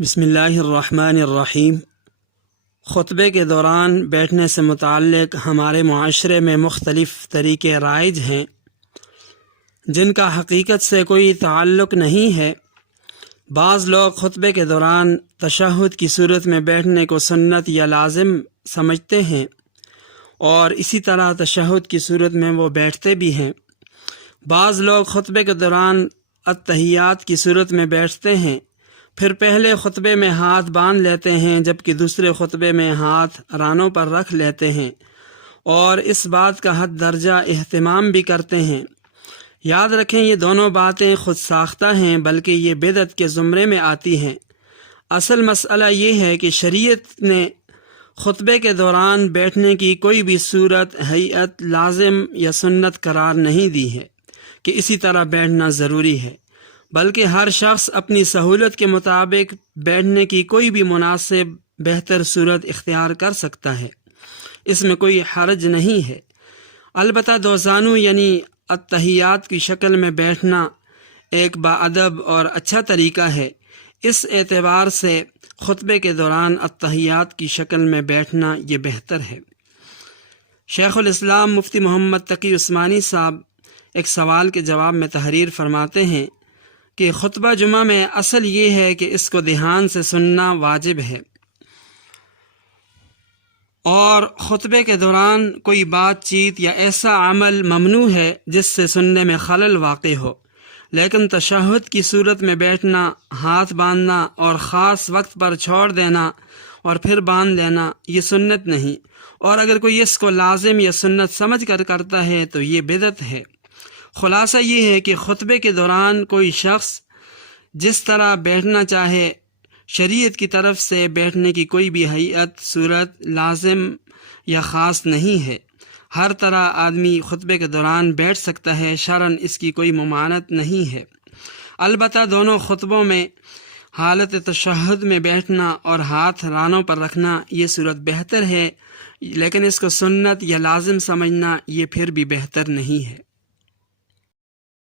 بسم اللہ الرحمن الرحیم۔ خطبے کے دوران بیٹھنے سے متعلق ہمارے معاشرے میں مختلف طریقے رائج ہیں جن کا حقیقت سے کوئی تعلق نہیں ہے۔ بعض لوگ خطبے کے دوران تشہد کی صورت میں بیٹھنے کو سنت یا لازم سمجھتے ہیں اور اسی طرح تشہد کی صورت میں وہ بیٹھتے بھی ہیں۔ بعض لوگ خطبے کے دوران التحیات کی صورت میں بیٹھتے ہیں، پھر پہلے خطبے میں ہاتھ باندھ لیتے ہیں جبکہ دوسرے خطبے میں ہاتھ رانوں پر رکھ لیتے ہیں اور اس بات کا حد درجہ اہتمام بھی کرتے ہیں۔ یاد رکھیں یہ دونوں باتیں خود ساختہ ہیں بلکہ یہ بدعت کے زمرے میں آتی ہیں۔ اصل مسئلہ یہ ہے کہ شریعت نے خطبے کے دوران بیٹھنے کی کوئی بھی صورت، ہیئت، لازم یا سنت قرار نہیں دی ہے کہ اسی طرح بیٹھنا ضروری ہے، بلکہ ہر شخص اپنی سہولت کے مطابق بیٹھنے کی کوئی بھی مناسب بہتر صورت اختیار کر سکتا ہے، اس میں کوئی حرج نہیں ہے۔ البتہ دو زانو یعنی التحیات کی شکل میں بیٹھنا ایک باادب اور اچھا طریقہ ہے۔ اس اعتبار سے خطبے کے دوران التحیات کی شکل میں بیٹھنا یہ بہتر ہے۔ شیخ الاسلام مفتی محمد تقی عثمانی صاحب ایک سوال کے جواب میں تحریر فرماتے ہیں کہ خطبہ جمعہ میں اصل یہ ہے کہ اس کو دھیان سے سننا واجب ہے، اور خطبے کے دوران کوئی بات چیت یا ایسا عمل ممنوع ہے جس سے سننے میں خلل واقع ہو، لیکن تشہد کی صورت میں بیٹھنا، ہاتھ باندھنا اور خاص وقت پر چھوڑ دینا اور پھر باندھ لینا یہ سنت نہیں، اور اگر کوئی اس کو لازم یا سنت سمجھ کر کرتا ہے تو یہ بدعت ہے۔ خلاصہ یہ ہے کہ خطبے کے دوران کوئی شخص جس طرح بیٹھنا چاہے، شریعت کی طرف سے بیٹھنے کی کوئی بھی ہیئت، صورت، لازم یا خاص نہیں ہے۔ ہر طرح آدمی خطبے کے دوران بیٹھ سکتا ہے، شرعاً اس کی کوئی ممانعت نہیں ہے۔ البتہ دونوں خطبوں میں حالت تشہد میں بیٹھنا اور ہاتھ رانوں پر رکھنا یہ صورت بہتر ہے، لیکن اس کو سنت یا لازم سمجھنا یہ پھر بھی بہتر نہیں ہے۔